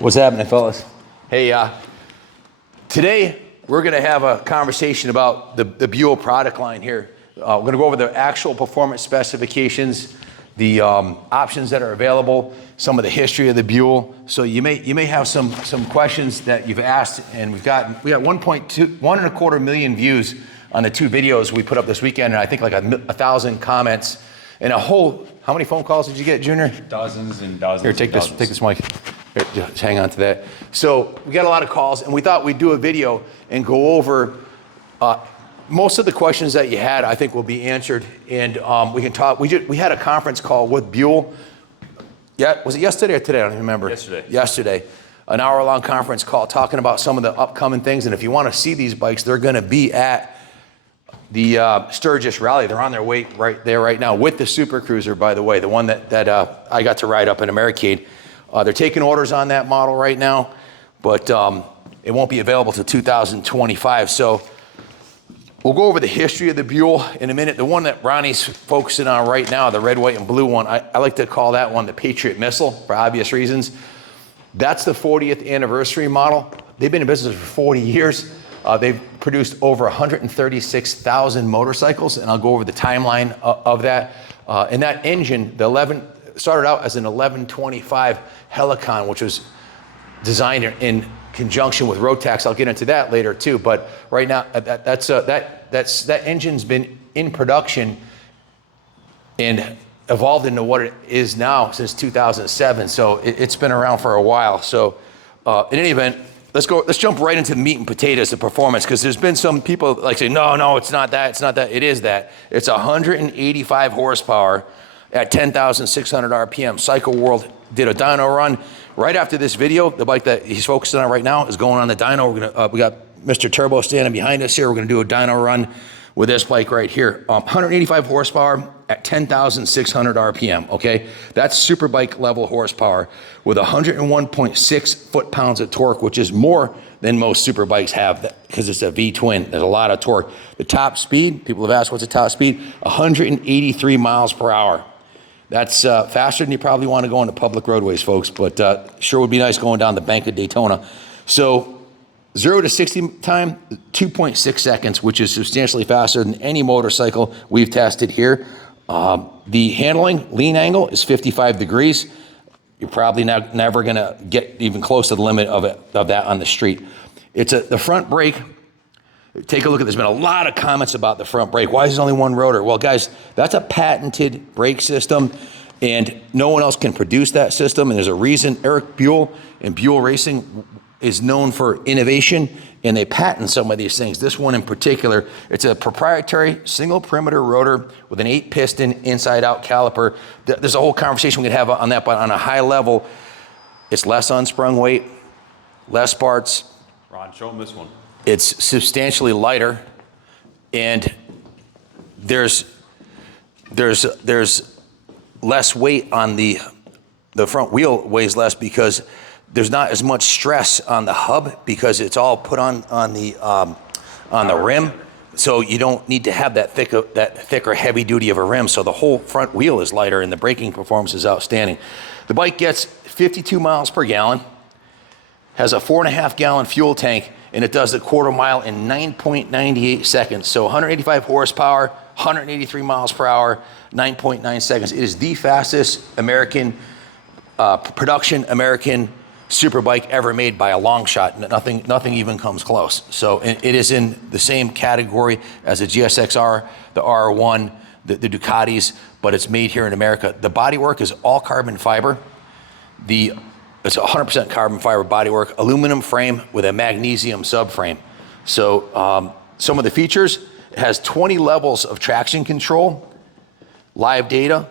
What's happening, fellas? Hey, today we're going to have a conversation about the Buell product line here. We're going to go over the actual performance specifications, the options that are available, some of the history of the Buell. So you may have some questions that you've asked, and we got 1.25 million views on the two videos we put up this weekend, and I think like 1,000 comments and a whole. How many phone calls did you get, Junior? Dozens and dozens. Here, take this mic. Here, just hang on to that. So we got a lot of calls, and we thought we'd do a video and go over most of the questions that you had. I think will be answered, and we can talk. We had a conference call with Buell. Yeah, was it yesterday or today? I don't even remember. Yesterday, an hour-long conference call talking about some of the upcoming things. And if you want to see these bikes, they're going to be at the Sturgis Rally. They're on their way right there right now with the Super Cruiser, by the way, the one that I got to ride up in Americade. They're taking orders on that model right now, but it won't be available till 2025. So we'll go over the history of the Buell in a minute. The one that Ronnie's focusing on right now, the red, white, and blue one, I like to call that one the Patriot Missile for obvious reasons. That's the 40th anniversary model. They've been in business for 40 years. They've produced over 136,000 motorcycles, and I'll go over the timeline of that. And that engine, started out as an 1125 Helicon, which was designed in conjunction with Rotax. I'll get into that later too. But right now, that engine's been in production and evolved into what it is now since 2007. So it's been around for a while. So in any event, let's jump right into the meat and potatoes, the performance, because there's been some people like say, no, it's not that. It is that. It's 185 horsepower at 10,600 RPM. Cycle World did a dyno run right after this video. The bike that he's focusing on right now is going on the dyno. We got Mr. Turbo standing behind us here. We're gonna do a dyno run with this bike right here. 185 horsepower at 10,600 RPM, okay? That's super bike level horsepower with 101.6 foot-pounds of torque, which is more than most super bikes have because it's a V-twin. There's a lot of torque. The top speed, people have asked what's the top speed? 183 miles per hour. That's faster than you probably want to go on the public roadways, folks, but sure would be nice going down the Bank of Daytona. So 0 to 60 time, 2.6 seconds, which is substantially faster than any motorcycle we've tested here. The handling lean angle is 55 degrees. You're probably never gonna get even close to the limit of that on the street. It's the front brake. Take a look at this. There's been a lot of comments about the front brake. Why is there only one rotor? Well, guys, that's a patented brake system, and no one else can produce that system, and there's a reason. Eric Buell and Buell Racing is known for innovation, and they patent some of these things. This one in particular, it's a proprietary single perimeter rotor with an 8-piston inside-out caliper. There's a whole conversation we could have on that, but on a high level, it's less unsprung weight, less parts. Ron, show them this one. It's substantially lighter, and there's less weight on the front wheel. Weighs less because there's not as much stress on the hub because it's all put on the rim, so you don't need to have that thicker heavy duty of a rim. So the whole front wheel is lighter, and the braking performance is outstanding. The bike gets 52 miles per gallon, has a 4.5 gallon fuel tank, and it does the quarter mile in 9.98 seconds. So 185 horsepower, 183 miles per hour, 9.9 seconds. It is the fastest American production American super bike ever made by a long shot. Nothing even comes close. So it is in the same category as the GSXR, the R1, the Ducatis, but it's made here in America. The bodywork is all carbon fiber. It's 100% carbon fiber bodywork, aluminum frame with a magnesium subframe. So some of the features, it has 20 levels of traction control, live data,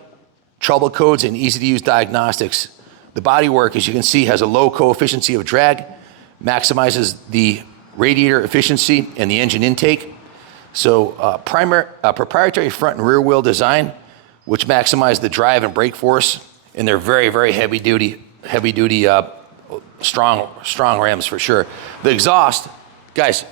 trouble codes, and easy to use diagnostics. The bodywork, as you can see, has a low coefficient of drag, maximizes the radiator efficiency and the engine intake. So proprietary front and rear wheel design, which maximize the drive and brake force, and they're very, very heavy duty, strong rims for sure. The exhaust, guys,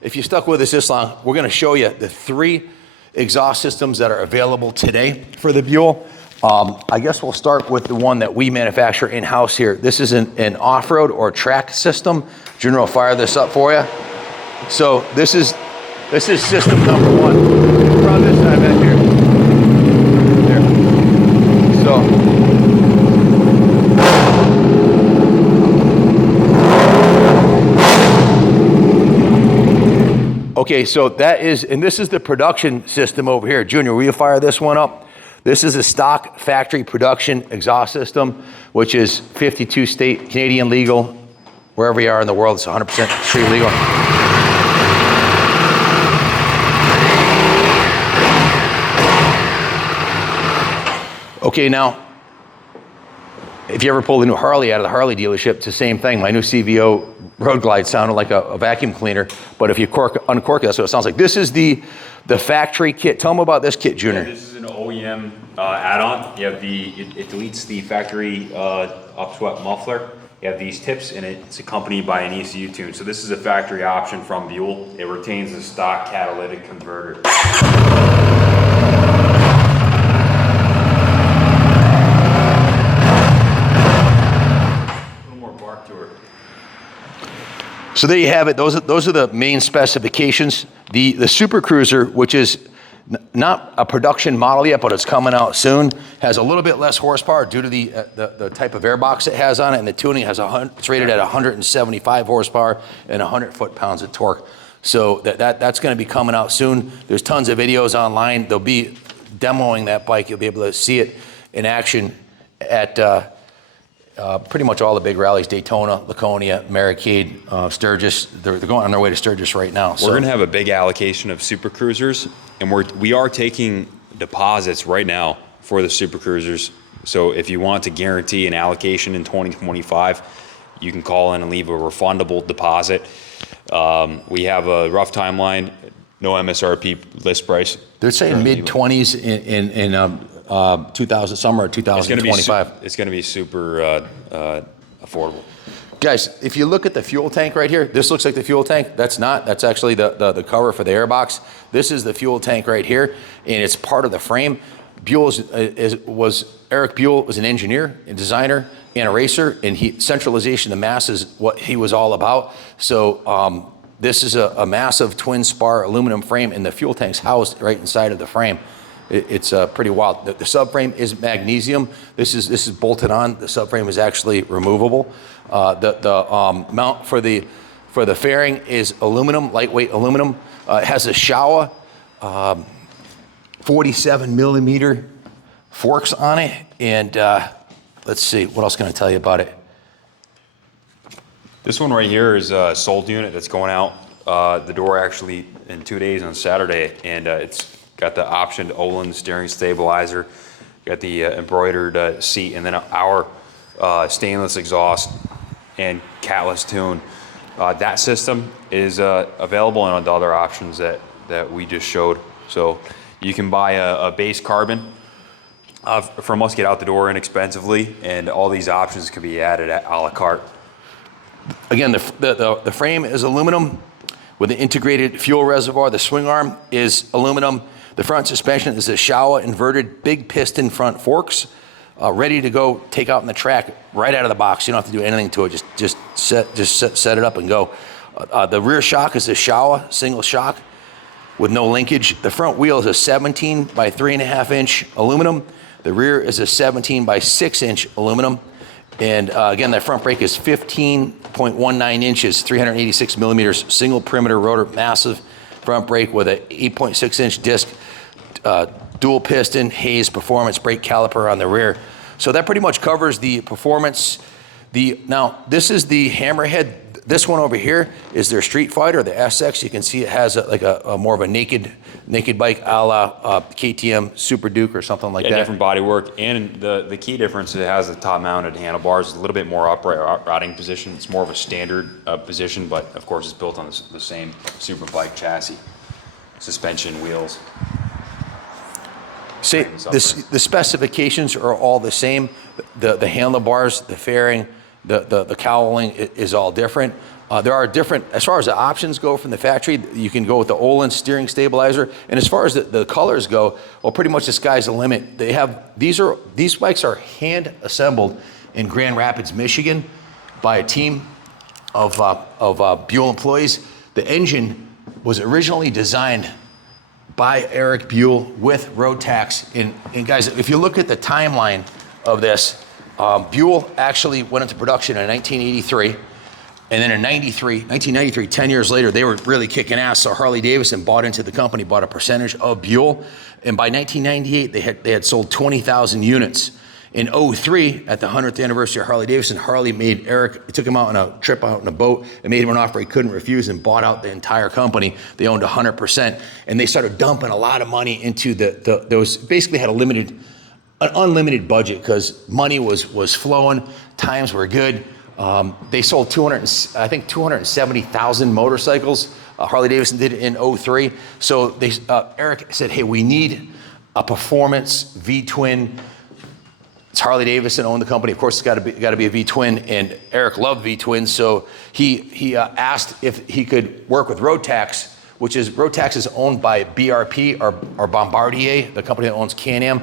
if you stuck with us this long, we're gonna show you the 3 exhaust systems that are available today for the Buell. I guess we'll start with the one that we manufacture in-house here. This is an off-road or track system. Junior will fire this up for you. So this is system number one. Around this side back here. There. Okay, so that is, and this is the production system over here. Junior, will you fire this one up? This is a stock factory production exhaust system, which is 52 state Canadian legal. Wherever you are in the world, it's 100% state legal. Okay, now, if you ever pulled a new Harley out of the Harley dealership, it's the same thing. My new CVO Road Glide sounded like a vacuum cleaner, but if you uncork it, that's what it sounds like. This is the factory kit. Tell them about this kit, Junior. Yeah, this is an OEM add-on. You have it deletes the factory upswept muffler. You have these tips, and it's accompanied by an ECU tune. So this is a factory option from Buell. It retains the stock catalytic converter. So there you have it. Those are the main specifications. The Super Cruiser, which is not a production model yet, but it's coming out soon, has a little bit less horsepower due to the type of airbox it has on it, and the tuning it's rated at 175 horsepower and 100 foot-pounds of torque. So that's going to be coming out soon. There's tons of videos online. They'll be demoing that bike. You'll be able to see it in action at pretty much all the big rallies: Daytona, Laconia, Barricade, Sturgis. They're going on their way to Sturgis right now. We're going to have a big allocation of Super Cruisers, and we are taking deposits right now for the Super Cruisers. So if you want to guarantee an allocation in 2025, you can call in and leave a refundable deposit. We have a rough timeline, no MSRP list price. They're saying mid-20s in 2000 summer of 2025. It's going to be super affordable. Guys, if you look at the fuel tank right here, this looks like the fuel tank. That's not. That's actually the cover for the airbox. This is the fuel tank right here, and it's part of the frame. Eric Buell was an engineer, a designer, and a racer, and centralization of mass is what he was all about. So this is a massive twin spar aluminum frame, and the fuel tank's housed right inside of the frame. It's pretty wild. The subframe is magnesium. This is bolted on. The subframe is actually removable. The mount for the fairing is aluminum, lightweight aluminum. It has a Showa 47 millimeter forks on it. And let's see, what else can I tell you about it? This one right here is a sold unit that's going out the door actually in 2 days on Saturday, and it's got the optioned Olin steering stabilizer, got the embroidered seat, and then our stainless exhaust and catless tune. That system is available on the other options that we just showed. So you can buy a base carbon from us, get out the door inexpensively, and all these options can be added a la carte. Again, the frame is aluminum with an integrated fuel reservoir. The swing arm is aluminum. The front suspension is a Showa inverted big piston front forks, ready to go take out in the track right out of the box. You don't have to do anything to it. Just set it up and go. The rear shock is a Showa single shock with no linkage. The front wheel is a 17 by 3.5 inch aluminum. The rear is a 17 by 6 inch aluminum. And again, that front brake is 15.19 inches, 386 millimeters, single perimeter rotor, massive front brake with a 8.6 inch disc, dual piston, Hayes performance brake caliper on the rear. So that pretty much covers the performance. Now, this is the Hammerhead. This one over here is their Street Fighter, the SX. You can see it has a more of a naked bike a la KTM Super Duke or something like that. Different bodywork, and the key difference, it has the top-mounted handlebars, a little bit more upright riding position. It's more of a standard position, but of course it's built on the same Super Bike chassis, suspension, wheels. See, the specifications are all the same. The handlebars, the fairing, the cowling is all different. There are different, as far as the options go from the factory, you can go with the Olin steering stabilizer. And as far as the colors go, well, pretty much the sky's the limit. They have, these bikes are hand assembled in Grand Rapids, Michigan by a team of Buell employees. The engine was originally designed by Eric Buell with Rotax. And guys, if you look at the timeline of this, Buell actually went into production in 1983. And then in 1993, 10 years later, they were really kicking ass. So Harley Davidson bought into the company, bought a percentage of Buell. And by 1998, they had sold 20,000 units. In 03, at the 100th anniversary of Harley Davidson, Harley made Eric, took him out on a trip out in a boat and made him an offer he couldn't refuse and bought out the entire company. They owned 100%. And they started dumping a lot of money into those, basically had an unlimited budget because money was flowing, times were good. They sold 270,000 motorcycles. Harley Davidson did it in 03. So Eric said, hey, we need a performance V-twin. It's Harley Davidson owned the company. Of course, it's got to be a V-twin, and Eric loved V-twins. So he asked if he could work with Rotax, which is Rotax is owned by BRP or Bombardier, the company that owns Can-Am.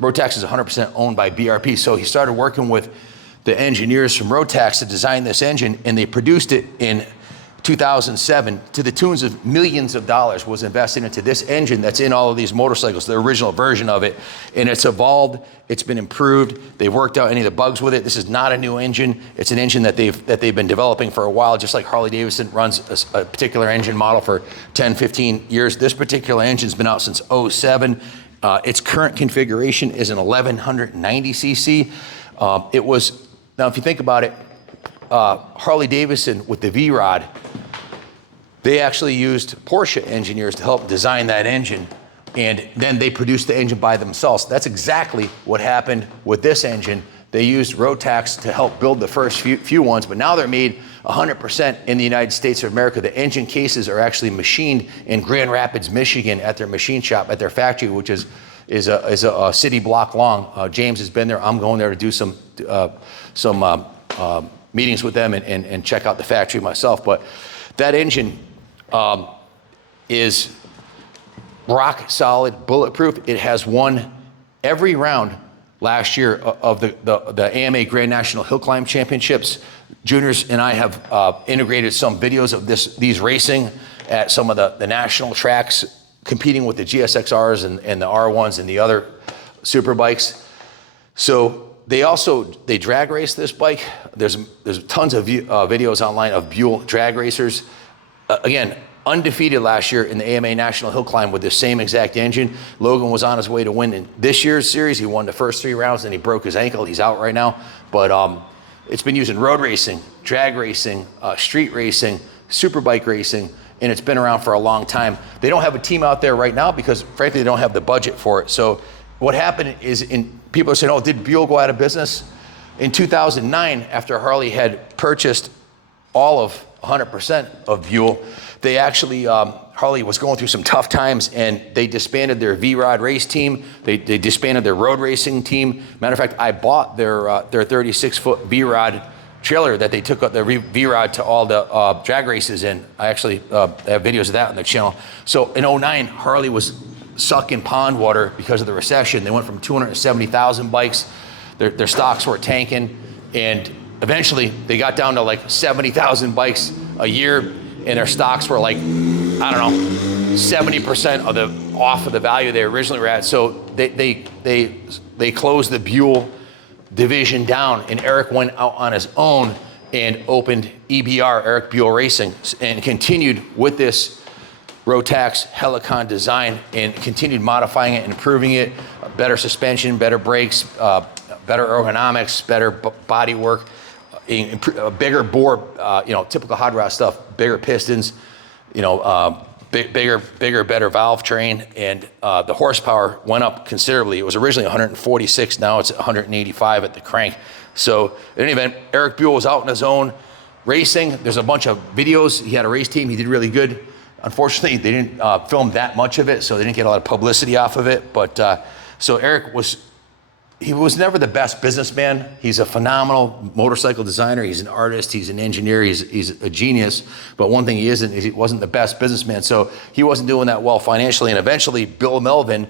Rotax is 100% owned by BRP. So he started working with the engineers from Rotax to design this engine, and they produced it in 2007 to the tunes of millions of dollars was invested into this engine that's in all of these motorcycles, the original version of it. And it's evolved, it's been improved, they've worked out any of the bugs with it. This is not a new engine, it's an engine that they've been developing for a while, just like Harley Davidson runs a particular engine model for 10, 15 years. This particular engine's been out since 07. Its current configuration is an 1190 cc. Now, if you think about it, Harley Davidson with the V-Rod, they actually used Porsche engineers to help design that engine, and then they produced the engine by themselves. That's exactly what happened with this engine. They used Rotax to help build the first few ones, but now they're made 100% in the United States of America. The engine cases are actually machined in Grand Rapids, Michigan at their machine shop, at their factory, which is a city block long. James has been there. I'm going there to do some meetings with them and check out the factory myself. But that engine is rock solid, bulletproof. It has won every round last year of the AMA Grand National Hill Climb Championships. Juniors and I have integrated some videos of these racing at some of the national tracks, competing with the GSXRs and the R1s and the other super bikes. So they drag race this bike. There's tons of videos online of Buell drag racers. Again, undefeated last year in the AMA National Hill Climb with the same exact engine. Logan was on his way to win in this year's series. He won the first 3 rounds, and he broke his ankle. He's out right now. But it's been used in road racing, drag racing, street racing, superbike racing, and it's been around for a long time. They don't have a team out there right now because, frankly, they don't have the budget for it. So what happened is, people are saying, oh, did Buell go out of business? In 2009, after Harley had purchased all of 100% of Buell, they actually, Harley was going through some tough times, and they disbanded their V-Rod race team. They disbanded their road racing team. Matter of fact, I bought their 36-foot V-Rod trailer that they took up their V-Rod to all the drag races in. I actually have videos of that on the channel. So in 09, Harley was sucking pond water because of the recession. They went from 270,000 bikes. Their stocks were tanking, and eventually they got down to like 70,000 bikes a year, and their stocks were like, I don't know, 70% off of the value they originally were at. So they closed the Buell division down, and Eric went out on his own and opened EBR, Eric Buell Racing, and continued with this Rotax Helicon design and continued modifying it and improving it. Better suspension, better brakes, better ergonomics, better body work, a bigger bore, typical hot rod stuff, bigger pistons, bigger, better valve train, and the horsepower went up considerably. It was originally 146, now it's 185 at the crank. So in any event, Eric Buell was out on his own racing. There's a bunch of videos. He had a race team. He did really good. Unfortunately, they didn't film that much of it, so they didn't get a lot of publicity off of it. But so Eric was he was never the best businessman. He's a phenomenal motorcycle designer. He's an artist. He's an engineer. He's a genius. But one thing he isn't is he wasn't the best businessman. So he wasn't doing that well financially. And eventually, Bill Melvin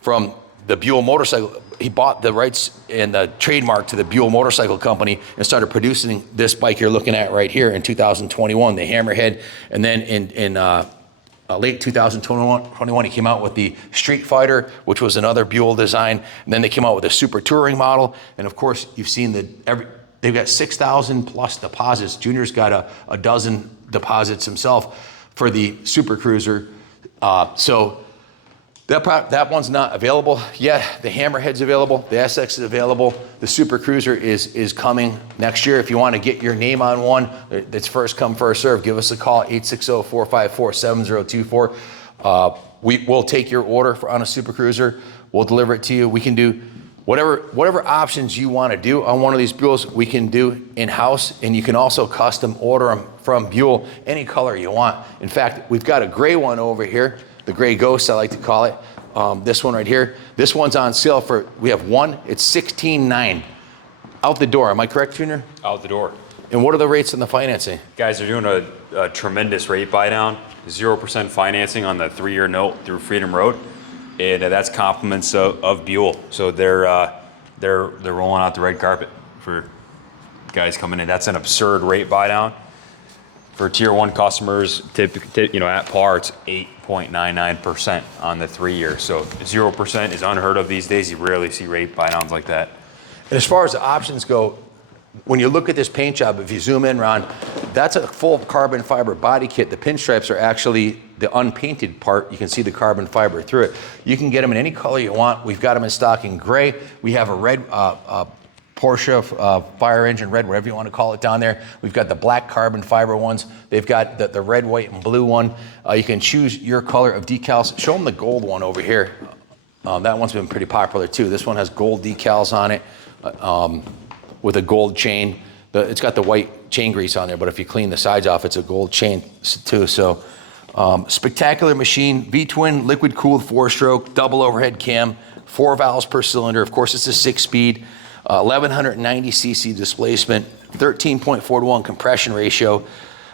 from the Buell motorcycle, he bought the rights and the trademark to the Buell motorcycle company and started producing this bike you're looking at right here in 2021, the Hammerhead. And then in late 2021, he came out with the Street Fighter, which was another Buell design. And then they came out with a super touring model. And of course, you've seen they've got 6,000 plus deposits. Junior's got a dozen deposits himself for the Super Cruiser. So that one's not available yet. The Hammerhead's available. The SX is available. The Super Cruiser is coming next year. If you want to get your name on one, it's first come, first serve. Give us a call, 860-454-7024. We'll take your order on a Super Cruiser. We'll deliver it to you. We can do whatever options you want to do on one of these Buells, we can do in-house, and you can also custom order them from Buell, any color you want. In fact, we've got a gray one over here, the gray ghost, I like to call it. This one right here. This one's on sale we have one, it's $16,900. Out the door, am I correct, Junior? Out the door. And what are the rates on the financing? Guys, they're doing a tremendous rate buy down, 0% financing on the 3-year note through Freedom Road. And that's compliments of Buell. So they're rolling out the red carpet for guys coming in. That's an absurd rate buy down. For tier 1 customers, at par, it's 8.99% on the 3-year. So 0% is unheard of these days. You rarely see rate buy downs like that. And as far as the options go, when you look at this paint job, if you zoom in, Ron, that's a full carbon fiber body kit. The pinstripes are actually the unpainted part. You can see the carbon fiber through it. You can get them in any color you want. We've got them in stock in gray. We have a red Porsche fire engine red, whatever you want to call it down there. We've got the black carbon fiber ones. They've got the red, white, and blue one. You can choose your color of decals. Show them the gold one over here. That one's been pretty popular too. This one has gold decals on it with a gold chain. It's got the white chain grease on there, but if you clean the sides off, it's a gold chain too. So spectacular machine, V-twin, liquid cooled 4-stroke, double overhead cam, 4 valves per cylinder. Of course, it's a 6-speed. 1190 cc displacement, 13.4 to 1 compression ratio,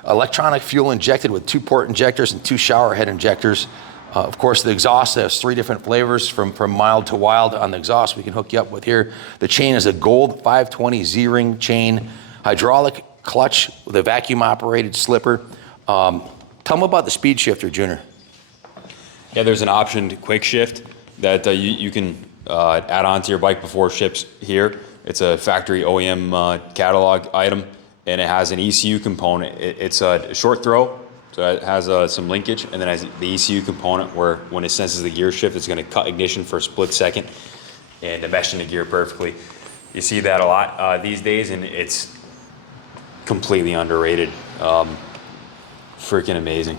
electronic fuel injected with 2 port injectors and 2 shower head injectors. Of course, the exhaust has 3 different flavors from mild to wild on the exhaust we can hook you up with here. The chain is a gold 520 Z-ring chain, hydraulic clutch with a vacuum operated slipper. Tell them about the speed shifter, Junior. Yeah, there's an optioned quick shift that you can add on to your bike before it ships here. It's a factory OEM catalog item, and it has an ECU component. It's a short throw, so it has some linkage, and then has the ECU component where when it senses the gear shift, it's going to cut ignition for a split second and mesh into gear perfectly. You see that a lot these days, and it's completely underrated. Freaking amazing.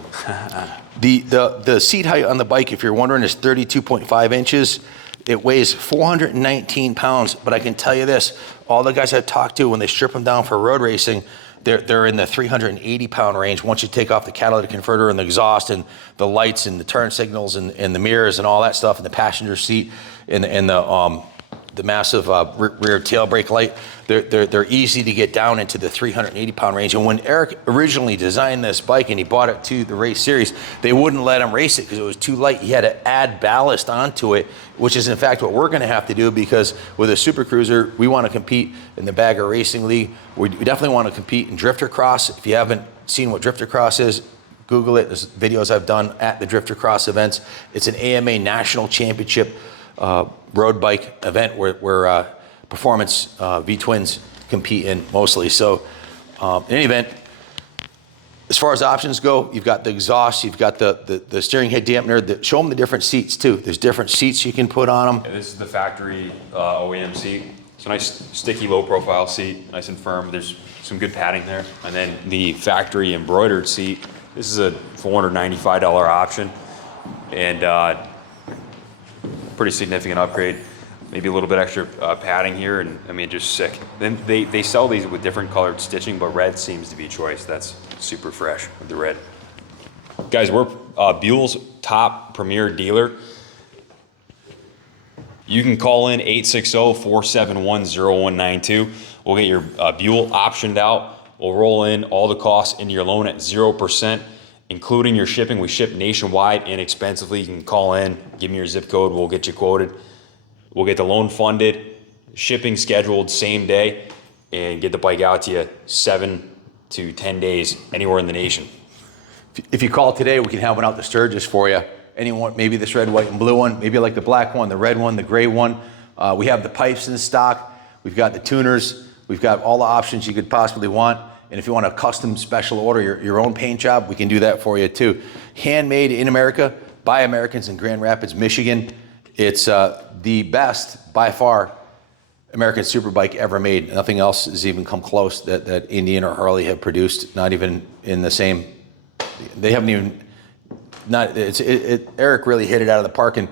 The seat height on the bike, if you're wondering, is 32.5 inches. It weighs 419 pounds, but I can tell you this, all the guys I've talked to, when they strip them down for road racing, they're in the 380-pound range once you take off the catalytic converter and the exhaust and the lights and the turn signals and the mirrors and all that stuff and the passenger seat and the massive rear tail brake light. They're easy to get down into the 380-pound range. And when Eric originally designed this bike and he bought it to the race series, they wouldn't let him race it because it was too light. He had to add ballast onto it, which is in fact what we're going to have to do, because with a Super Cruiser, we want to compete in the Bagger Racing League. We definitely want to compete in drifter cross. If you haven't seen what drifter cross is, Google it. There's videos I've done at the drifter cross events. It's an AMA national championship road bike event where performance V-twins compete in mostly. So in any event, as far as options go, you've got the exhaust, you've got the steering head dampener. Show them the different seats too. There's different seats you can put on them. Yeah, this is the factory OEM seat. It's a nice sticky low profile seat, nice and firm. There's some good padding there. And then the factory embroidered seat. This is a $495 option, and pretty significant upgrade. Maybe a little bit extra padding here, and I mean, just sick. Then they sell these with different colored stitching, but red seems to be choice. That's super fresh with the red. Guys, we're Buell's top premier dealer. You can call in 860-471-0192. We'll get your Buell optioned out. We'll roll in all the costs into your loan at 0%, including your shipping. We ship nationwide inexpensively. You can call in, give me your zip code, we'll get you quoted. We'll get the loan funded, shipping scheduled same day, and get the bike out to you 7 to 10 days anywhere in the nation. If you call today, we can have one out to Sturgis for you. Anyone, maybe this red, white, and blue one, maybe like the black one, the red one, the gray one. We have the pipes in stock. We've got the tuners. We've got all the options you could possibly want. And if you want a custom special order, your own paint job, we can do that for you too. Handmade in America by Americans in Grand Rapids, Michigan. It's the best, by far, American superbike ever made. Nothing else has even come close that Indian or Harley have produced, not even in the same, they haven't even, Eric really hit it out of the park, and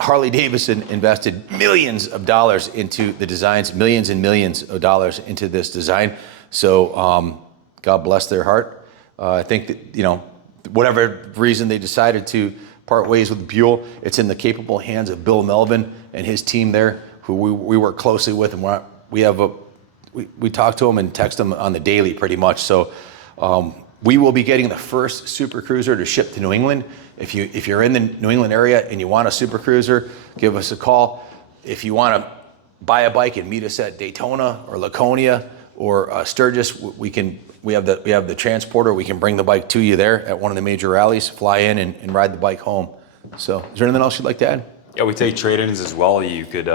Harley Davidson invested millions of dollars into the designs, millions and millions of dollars into this design. So God bless their heart. I think that, whatever reason they decided to part ways with Buell, it's in the capable hands of Bill Melvin and his team there, who we work closely with, and we talk to them and text them on the daily pretty much. So we will be getting the first Super Cruiser to ship to New England. If you're in the New England area and you want a Super Cruiser, give us a call. If you want to buy a bike and meet us at Daytona or Laconia or Sturgis, we have the transporter. We can bring the bike to you there at one of the major rallies, fly in and ride the bike home. So is there anything else you'd like to add? Yeah, we take trade-ins as well. You could,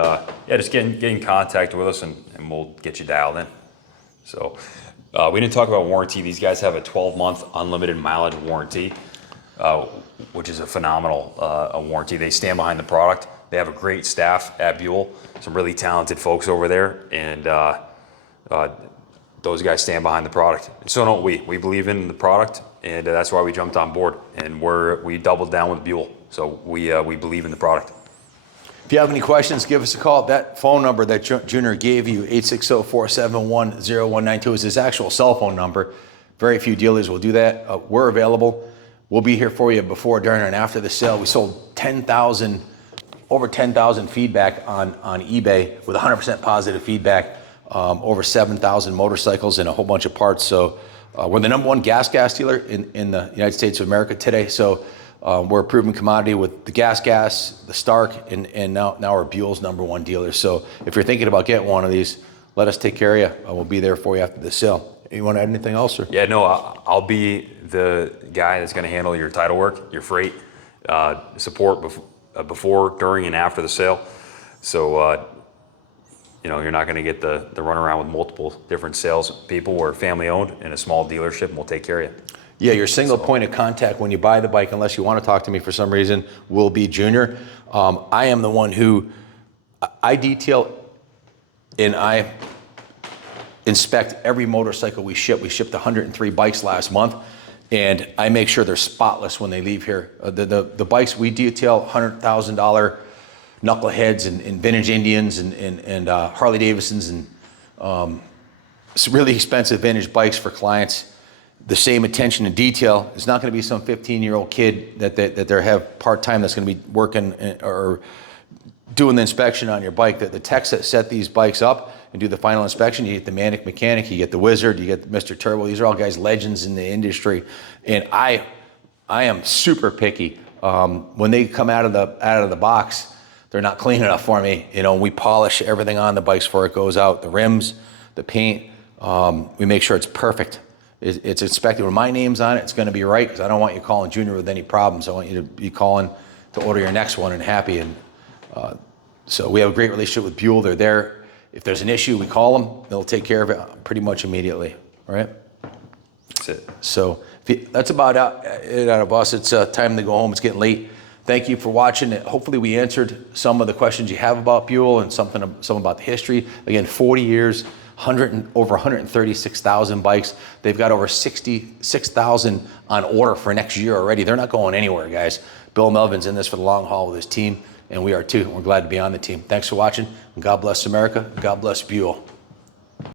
just get in contact with us and we'll get you dialed in. So we didn't talk about warranty. These guys have a 12-month unlimited mileage warranty, which is a phenomenal warranty. They stand behind the product. They have a great staff at Buell, some really talented folks over there, and those guys stand behind the product. And so don't we. We believe in the product, and that's why we jumped on board, and we doubled down with Buell. So we believe in the product. If you have any questions, give us a call. That phone number that Junior gave you, 860-471-0192, is his actual cell phone number. Very few dealers will do that. We're available. We'll be here for you before, during, and after the sale. We sold over 10,000 feedback on eBay with 100% positive feedback, over 7,000 motorcycles and a whole bunch of parts. So we're the #1 gas dealer in the United States of America today. So we're a proven commodity with the gas, the Stark, and now we're Buell's #1 dealer. So if you're thinking about getting one of these, let us take care of you. We'll be there for you after the sale. You want to add anything else? Or? Yeah, no, I'll be the guy that's going to handle your title work, your freight, support before, during, and after the sale. So, you're not going to get the runaround with multiple different sales people. We're family owned and a small dealership, and we'll take care of you. Yeah, your single point of contact when you buy the bike, unless you want to talk to me for some reason, will be Junior. I am the one who I detail and I inspect every motorcycle we ship. We shipped 103 bikes last month, and I make sure they're spotless when they leave here. The bikes we detail, $100,000 knuckleheads and vintage Indians and Harley Davidsons and some really expensive vintage bikes for clients. The same attention to detail. It's not going to be some 15-year-old kid that they have part-time that's going to be working or doing the inspection on your bike. The techs that set these bikes up and do the final inspection, you get the Manic Mechanic, you get the Wizard, you get Mr. Turbo. These are all guys, legends in the industry. And I am super picky. When they come out of the box, they're not clean enough for me. We polish everything on the bikes before it goes out. The rims, the paint, we make sure it's perfect. It's inspected with my name's on it. It's going to be right, because I don't want you calling Junior with any problems. I want you to be calling to order your next one and happy. And so we have a great relationship with Buell. They're there. If there's an issue, we call them. They'll take care of it pretty much immediately. All right? That's it. So that's about it out of us. It's time to go home. It's getting late. Thank you for watching. Hopefully we answered some of the questions you have about Buell and some about the history. Again, 40 years. Over 136,000 bikes. They've got over 66,000 on order for next year already. They're not going anywhere, guys. Bill Melvin's in this for the long haul with his team, and we are too. We're glad to be on the team. Thanks for watching, and God bless America. God bless Buell.